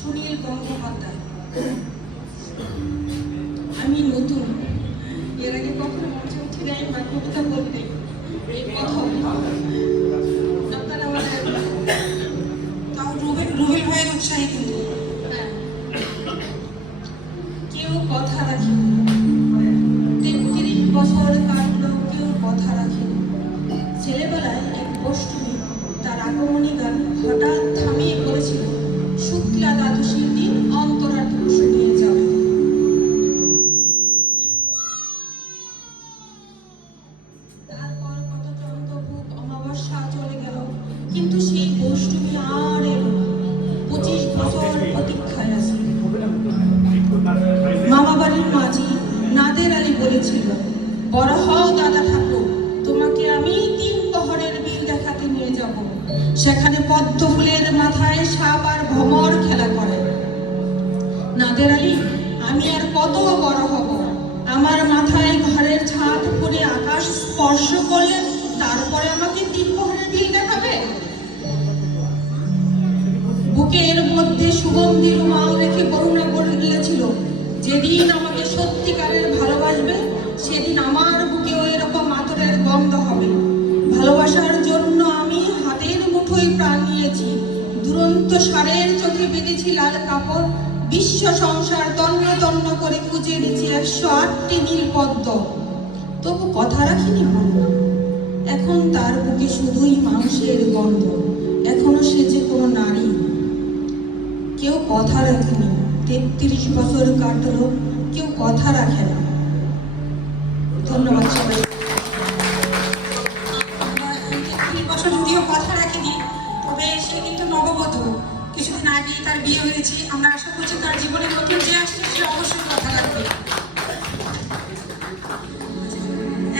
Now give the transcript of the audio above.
সুনীল গঙ্গোপাধ্যায়। আমি নতুন, এর আগে কখনো মঞ্চে উঠে যাই বা কবিতা বলতে এই প্রথম। আপনারা আমাদের তাও রুবেল ভাইয়ের উৎসাহী কিন্তু। হ্যাঁ, কেউ কথা রাখেনি, 33 বছর কাটলো, কেউ কথা রাখেনি। ছেলেবেলায় এক গোষ্ঠী তার আগমনী গান হঠাৎ থামিয়ে পড়েছিল, শুক্লা দ্বাদশীর দিন অন্তরাটুকু শুনিয়ে যাবে। তারপর কত চন্দ্রভূপ অমাবস্যা চলে গেল, কিন্তু সেই গোষ্ঠী আর এলো। 25 বছর প্রতীক্ষায় আছে। মামা বাড়ির মাঝি নাদের আলী বলেছিল, বড় হও দাদা ঠাকুর, তোমাকে আমি 3 প্রহরের বিল দেখাতে নিয়ে যাব। সেখানে পদ্ম ফুলের মাথায় সাপ আর ভ্রমর খেলা করে। নাদের আলী, আমি আর কত বড় হব? আমার মাথায় ঘরের ছাদ পড়ে আকাশ স্পর্শ করলে তারপরে আমাকে 3 প্রহরের বিল দেখাবে? বুকের মধ্যে সুগন্ধি রুমাল রেখে করুণা বলেছিল, যেদিন আমাকে সত্যিকারের ভালোবাসবে সেদিন আমার বুকেও এরকম আতরের গন্ধ হবে। ভালোবাসার জন্য আমি হাতের মুঠোয় প্রাণ নিয়েছি, দুরন্ত সারের চোখে বেঁধেছি লাল কাপড়, বিশ্ব সংসার তন্ন তন্ন করে খুঁজে নিয়েছি 108টি নীল পদ্ম, তবু কথা রাখিনি ভালো। এখন তার বুকে শুধুই মাংসের গন্ধ, এখনো সে যে কোনো নারী। কেউ কথা রাখেনি, 33 বছর কাটলো, কেউ কথা রাখে না। ধন্যবাদ সবাই। 33 বছর যদিও কথা রাখেনি, তবে সে কিন্তু নববধূ। কিছুদিন আগেই তার বিয়ে হয়েছে। আমরা আশা করছি তার জীবনে নতুন যে